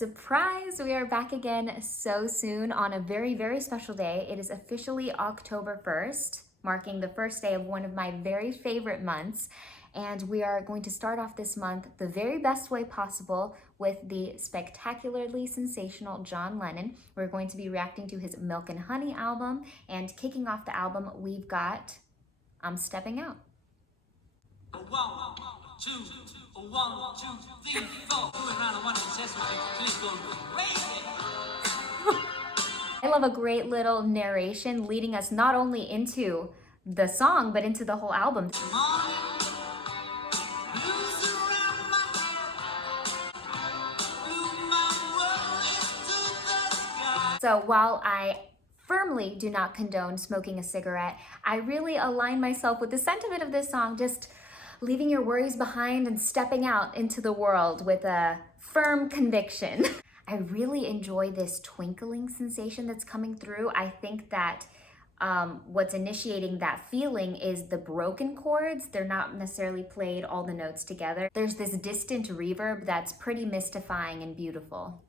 Surprise! We are back again so soon on a very, very special day. It is officially October 1st, marking the first day of one of my very favorite months. And we are going to start off this month the very best way possible with the spectacularly sensational John Lennon. We're going to be reacting to his Milk and Honey album, and kicking off the album, we've got I'm Stepping Out. 1, 2, 1, 2, 3, 4. I love a great little narration leading us not only into the song, but into the whole album. So while I firmly do not condone smoking a cigarette, I really align myself with the sentiment of this song, just leaving your worries behind and stepping out into the world with a firm conviction. I really enjoy this twinkling sensation that's coming through. I think that what's initiating that feeling is the broken chords. They're not necessarily played all the notes together. There's this distant reverb that's pretty mystifying and beautiful.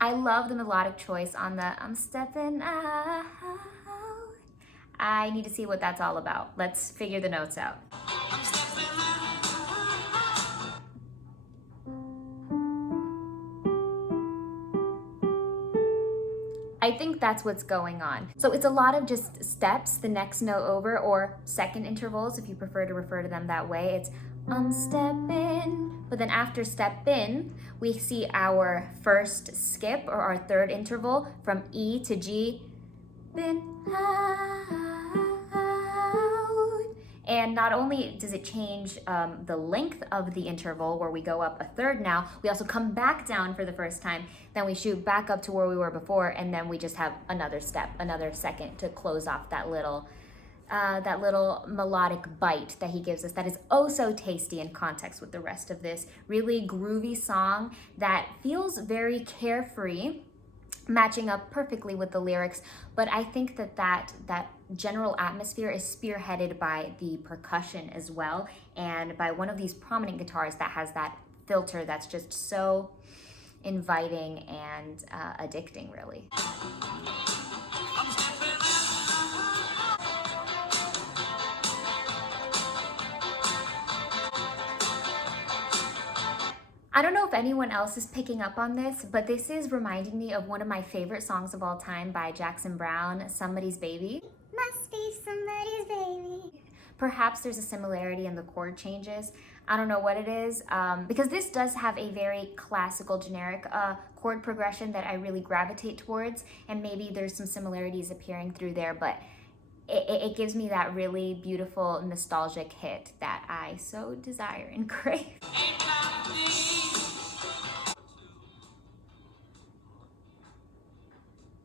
I love the melodic choice on the I'm stepping out. I need to see what that's all about. Let's figure the notes out. I think that's what's going on. So it's a lot of just steps, the next note over, or second intervals if you prefer to refer to them that way. It's I'm stepping, but then after step in, we see our first skip or our third interval from E to G, been out. And not only does it change the length of the interval where we go up a third now, we also come back down for the first time, then we shoot back up to where we were before, and then we just have another step, another second to close off that little melodic bite that he gives us that is oh so tasty in context with the rest of this really groovy song that feels very carefree, matching up perfectly with the lyrics. But I think that general atmosphere is spearheaded by the percussion as well, and by one of these prominent guitars that has that filter that's just so inviting and addicting, really. I don't know if anyone else is picking up on this, but this is reminding me of one of my favorite songs of all time by Jackson Browne, Somebody's Baby. Must be somebody's baby. Perhaps there's a similarity in the chord changes. I don't know what it is, because this does have a very classical, generic chord progression that I really gravitate towards, and maybe there's some similarities appearing through there, but it gives me that really beautiful, nostalgic hit that I so desire and crave.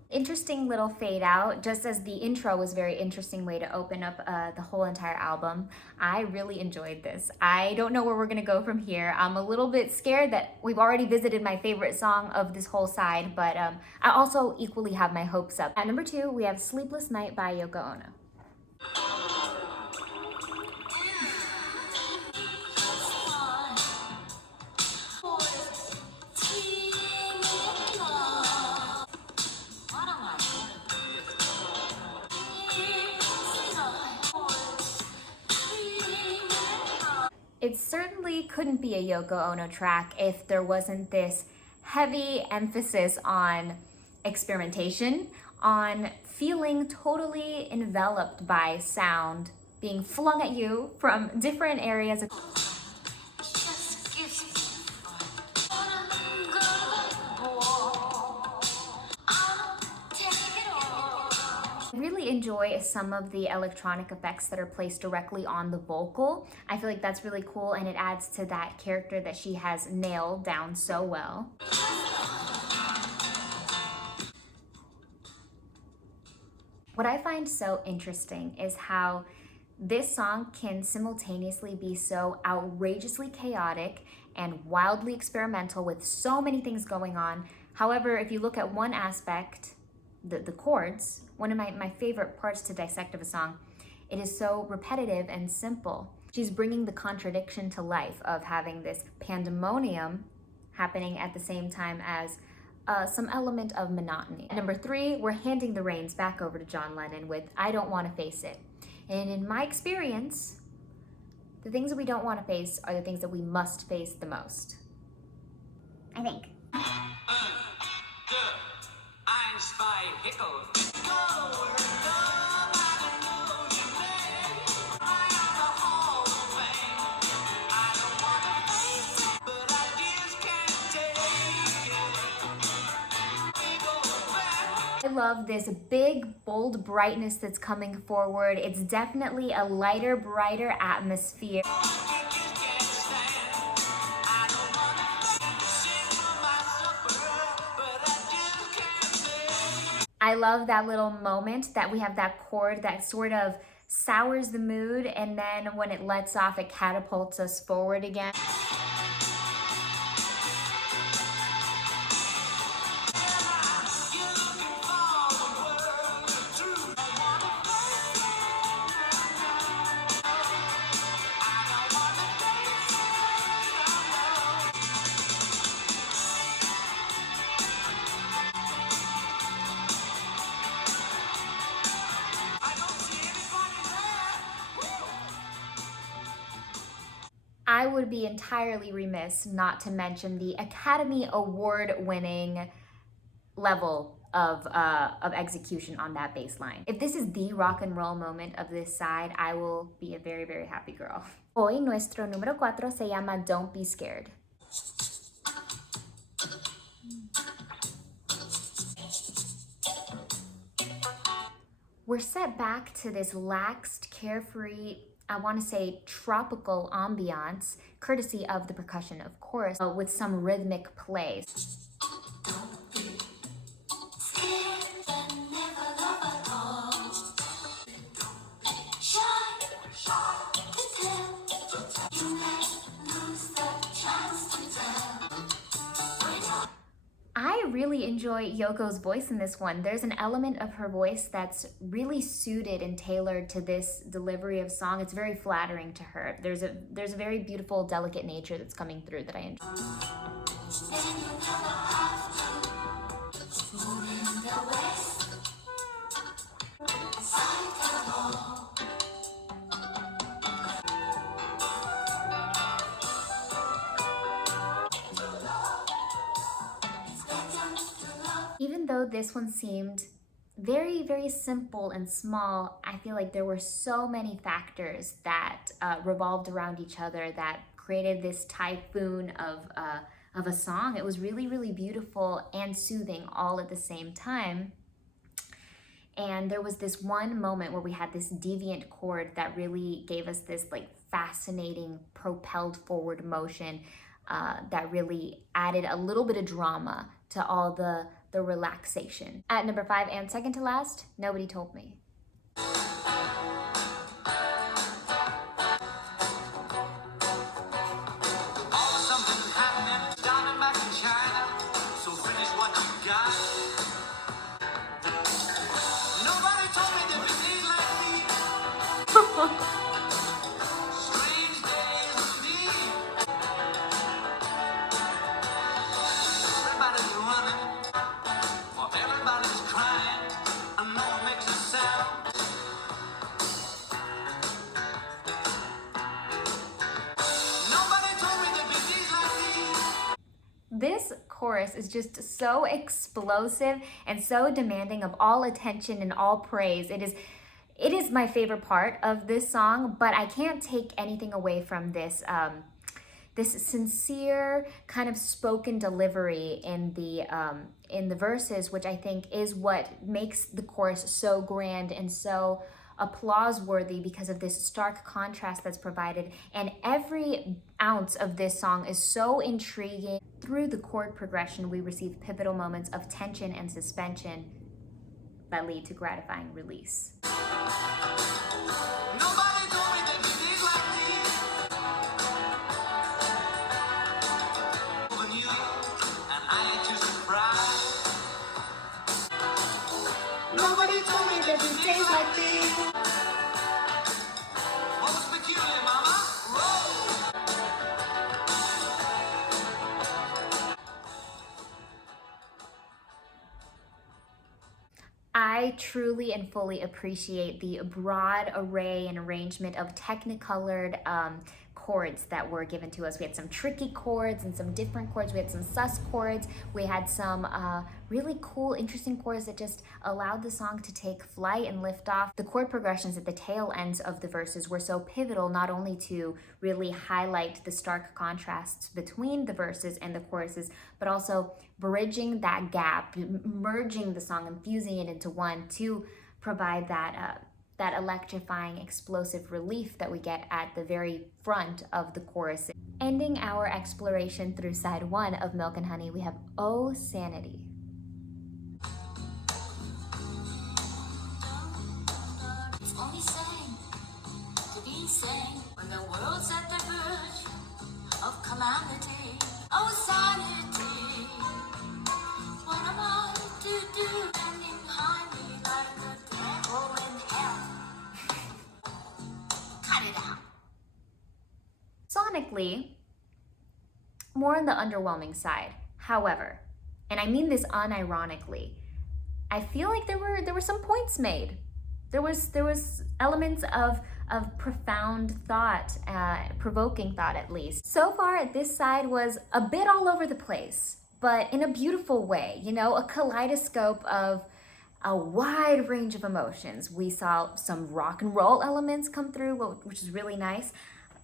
Interesting little fade out, just as the intro was a very interesting way to open up the whole entire album. I really enjoyed this. I don't know where we're gonna go from here. I'm a little bit scared that we've already visited my favorite song of this whole side, but I also equally have my hopes up. At number 2, we have Sleepless Night by Yoko Ono. It certainly couldn't be a Yoko Ono track if there wasn't this heavy emphasis on experimentation, on feeling totally enveloped by sound being flung at you from different areas. enjoy some of the electronic effects that are placed directly on the vocal. I feel like that's really cool, and it adds to that character that she has nailed down so well. What I find so interesting is how this song can simultaneously be so outrageously chaotic and wildly experimental with so many things going on. However, if you look at one aspect, the chords, one of my favorite parts to dissect of a song, it is so repetitive and simple. She's bringing the contradiction to life of having this pandemonium happening at the same time as some element of monotony. Number 3, we're handing the reins back over to John Lennon with I Don't Want to Face It. And in my experience, the things that we don't want to face are the things that we must face the most. I think. I love this big, bold brightness that's coming forward. It's definitely a lighter, brighter atmosphere. I love that little moment that we have that chord that sort of sours the mood, and then when it lets off, it catapults us forward again. I would be entirely remiss not to mention the Academy Award-winning level of execution on that bass line. If this is the rock and roll moment of this side, I will be a very, very happy girl. Hoy nuestro número 4 se llama Don't Be Scared. We're set back to this laxed, carefree, I want to say tropical ambiance, courtesy of the percussion, of course, with some rhythmic play. I really enjoy Yoko's voice in this one. There's an element of her voice that's really suited and tailored to this delivery of song. It's very flattering to her. There's a very beautiful, delicate nature that's coming through that I enjoy. Even though this one seemed very, very simple and small, I feel like there were so many factors that revolved around each other that created this typhoon of a song. It was really, really beautiful and soothing all at the same time. And there was this one moment where we had this deviant chord that really gave us this like fascinating propelled forward motion that really added a little bit of drama to all the relaxation. At number 5 and second to last, Nobody Told Me. This chorus is just so explosive and so demanding of all attention and all praise. It is my favorite part of this song, but I can't take anything away from this this sincere kind of spoken delivery in the verses, which I think is what makes the chorus so grand and so applause worthy because of this stark contrast that's provided. And every ounce of this song is so intriguing. Through the chord progression, we receive pivotal moments of tension and suspension that lead to gratifying release. Nobody told me that you did like this. Over you, and I ain't too surprised. Nobody told me that you did like this. Most peculiar, mama. Whoa. I truly and fully appreciate the broad array and arrangement of technicolored chords that were given to us. We had some tricky chords and some different chords. We had some sus chords. We had some really cool, interesting chords that just allowed the song to take flight and lift off. The chord progressions at the tail ends of the verses were so pivotal, not only to really highlight the stark contrasts between the verses and the choruses, but also bridging that gap, merging the song and fusing it into one to provide that that electrifying, explosive relief that we get at the very front of the chorus. Ending our exploration through side one of Milk and Honey, we have Oh Sanity. It's only sane to be sane when the world's at the verge of calamity. Oh, sanity, what am I to do? Standing behind me like the devil in hell. Cut it out. Sonically, more on the underwhelming side. However, and I mean this unironically, I feel like there were some points made. There was elements of profound thought, provoking thought at least. So far, this side was a bit all over the place, but in a beautiful way, you know, a kaleidoscope of a wide range of emotions. We saw some rock and roll elements come through, which is really nice.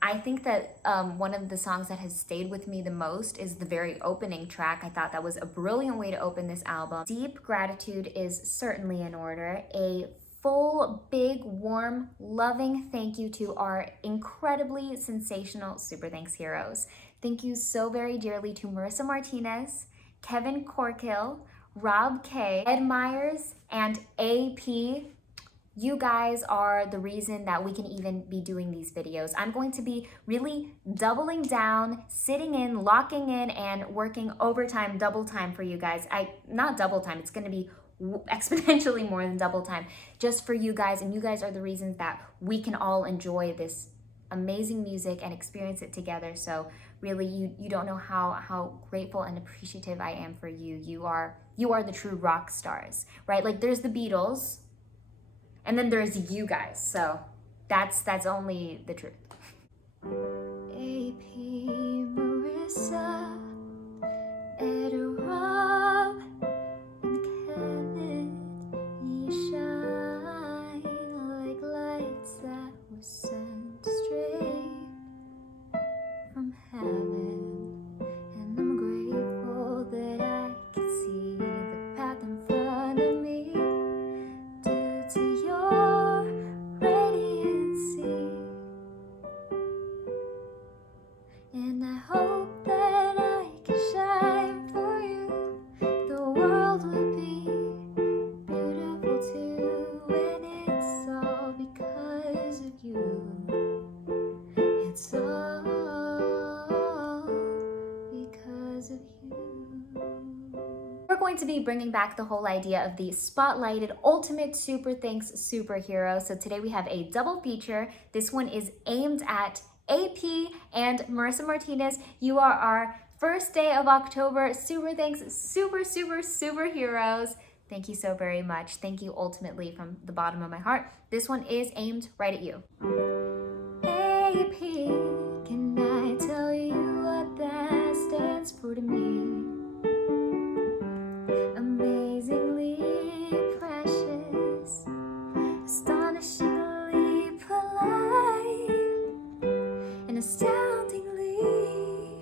I think that one of the songs that has stayed with me the most is the very opening track. I thought that was a brilliant way to open this album. Deep Gratitude is certainly in order. A full, big, warm, loving thank you to our incredibly sensational Super Thanks heroes. Thank you so very dearly to Marissa Martinez, Kevin Corkill, Rob K, Ed Myers, and AP. You guys are the reason that we can even be doing these videos. I'm going to be really doubling down, sitting in, locking in, and working overtime, double time for you guys. Not double time, it's gonna be exponentially more than double time just for you guys, and you guys are the reasons that we can all enjoy this amazing music and experience it together. So really, you don't know how grateful and appreciative I am for you. You are the true rock stars, right? Like there's the Beatles, and then there's you guys. So that's only the truth. AP, Marissa, Ed, Rob, and Kevin, you shine like lights that were sent straight from heaven. And I'm grateful that I can see the path in front of me due to your radiancy. And I hope that I can shine for you. The world would be beautiful too, and it's all because of you. It's all because of you. We're going to be bringing back the whole idea of the spotlighted ultimate Super Thanks superhero. So today we have a double feature. This one is aimed at AP and Marissa Martinez. You are our first day of October Super Thanks superheroes. Thank you so very much. Thank you ultimately from the bottom of my heart. This one is aimed right at you. AP, can I tell you what that stands for to me? Amazingly precious, astonishingly polite, and astoundingly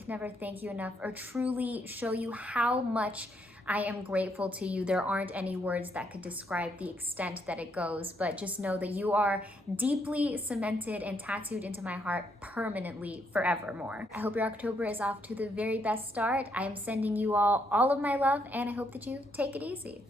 could never thank you enough or truly show you how much I am grateful to you. There aren't any words that could describe the extent that it goes, but just know that you are deeply cemented and tattooed into my heart permanently, forevermore. I hope your October is off to the very best start. I am sending you all of my love, and I hope that you take it easy.